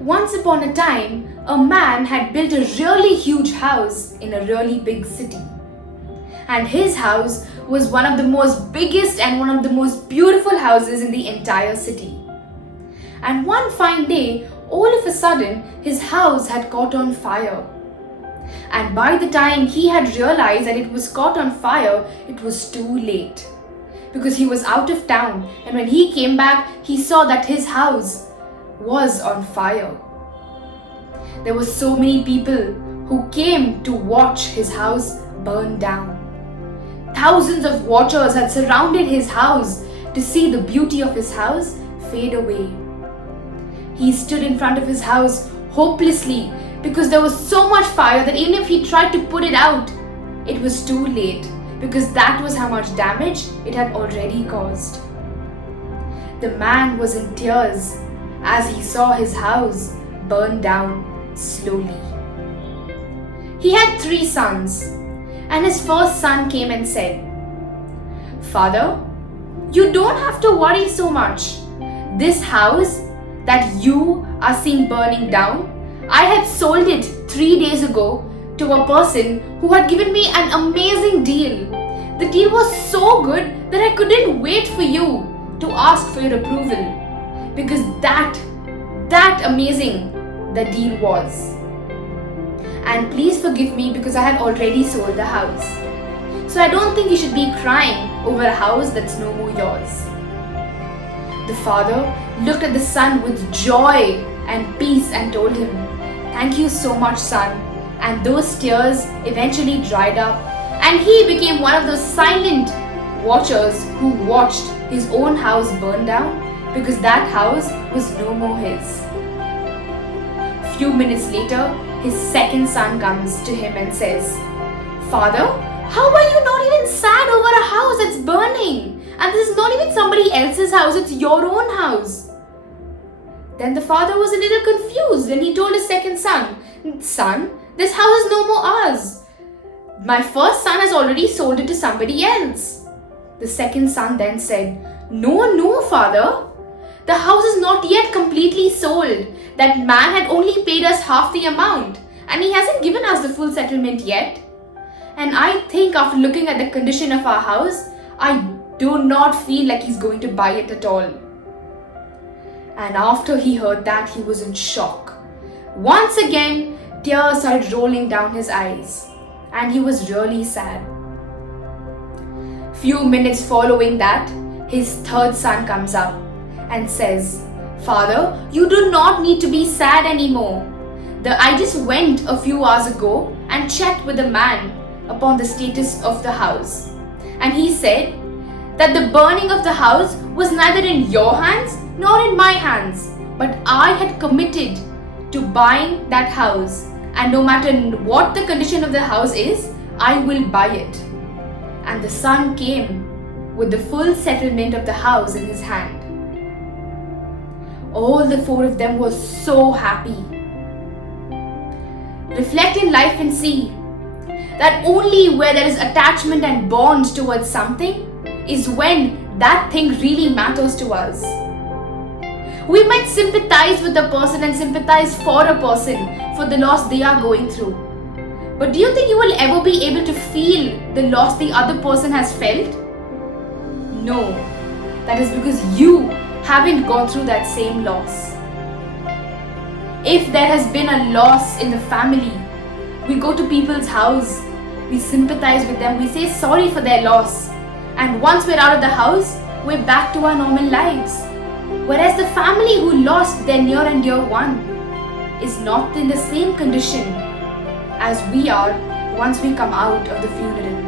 Once upon a time, a man had built a really huge house in a really big city. And his house was one of the most biggest and one of the most beautiful houses in the entire city. And one fine day, all of a sudden, his house had caught on fire. And by the time he had realized that it was caught on fire, it was too late. Because he was out of town, and when he came back, he saw that his house was on fire. There were so many people who came to watch his house burn down. Thousands of watchers had surrounded his house to see the beauty of his house fade away. He stood in front of his house hopelessly because there was so much fire that even if he tried to put it out, it was too late because that was how much damage it had already caused. The man was in tears as he saw his house burn down slowly. He had 3 sons, and his first son came and said, "Father, you don't have to worry so much. This house that you are seeing burning down, I had sold it 3 days ago to a person who had given me an amazing deal. The deal was so good that I couldn't wait for you to ask for your approval because that amazing the deal was. And please forgive me because I had already sold the house. So I don't think you should be crying over a house that's no more yours." The father looked at the son with joy and peace and told him, "Thank you so much, son." And those tears eventually dried up, and he became one of those silent watchers who watched his own house burn down because that house was no more his. Few minutes later, his second son comes to him and says, "Father, how are you not even sad over a house that's burning? And this is not even somebody else's house, it's your own house." Then the father was a little confused and he told his second son, "Son, this house is no more ours. My first son has already sold it to somebody else." The second son then said, No, father. The house is not yet completely sold. That man had only paid us half the amount and he hasn't given us the full settlement yet. And I think after looking at the condition of our house, I do not feel like he's going to buy it at all. And after he heard that, he was in shock. Once again, tears started rolling down his eyes and he was really sad. Few minutes following that, his third son comes up and says, "Father, you do not need to be sad anymore. I just went a few hours ago and checked with the man upon the status of the house. And he said that the burning of the house was neither in your hands nor in my hands, but I had committed to buying that house. And no matter what the condition of the house is, I will buy it." And the son came with the full settlement of the house in his hand. All the 4 of them were so happy. Reflect in life and see that only where there is attachment and bonds towards something is when that thing really matters to us. We might sympathize with a person and sympathize for a person for the loss they are going through. But do you think you will ever be able to feel the loss the other person has felt? No. That is because you haven't gone through that same loss. If there has been a loss in the family, we go to people's house, we sympathize with them, we say sorry for their loss. And once we're out of the house, we're back to our normal lives. Whereas the family who lost their near and dear one is not in the same condition as we are once we come out of the funeral.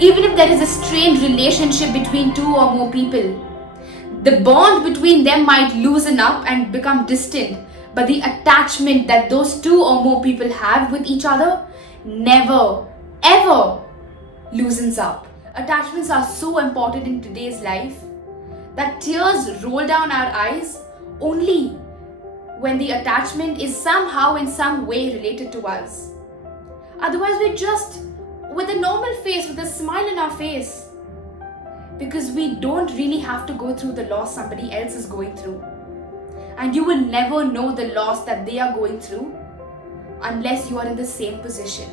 Even if there is a strained relationship between 2 or more people, the bond between them might loosen up and become distant, but the attachment that those 2 or more people have with each other never, ever loosens up. Attachments are so important in today's life that tears roll down our eyes only when the attachment is somehow in some way related to us. Otherwise, we're just with a normal face, with a smile on our face, because we don't really have to go through the loss somebody else is going through. And you will never know the loss that they are going through unless you are in the same position.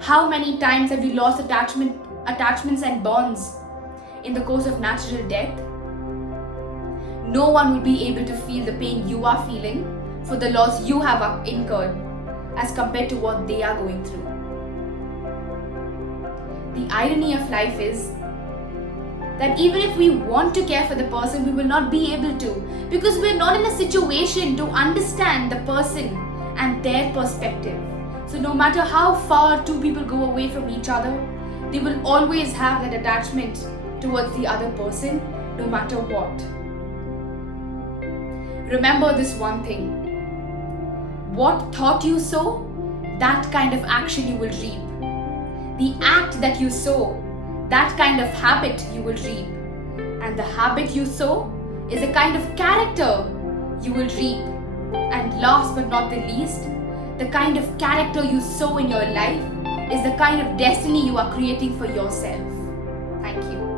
How many times have you lost attachments and bonds in the course of natural death? No one will be able to feel the pain you are feeling for the loss you have incurred as compared to what they are going through. The irony of life is that even if we want to care for the person, we will not be able to, because we're not in a situation to understand the person and their perspective. So no matter how far two people go away from each other, they will always have that attachment towards the other person, no matter what. Remember this one thing: what thought you sow, that kind of action you will reap. The act that you sow, that kind of habit you will reap. And the habit you sow is the kind of character you will reap. And last but not the least, the kind of character you sow in your life is the kind of destiny you are creating for yourself. Thank you.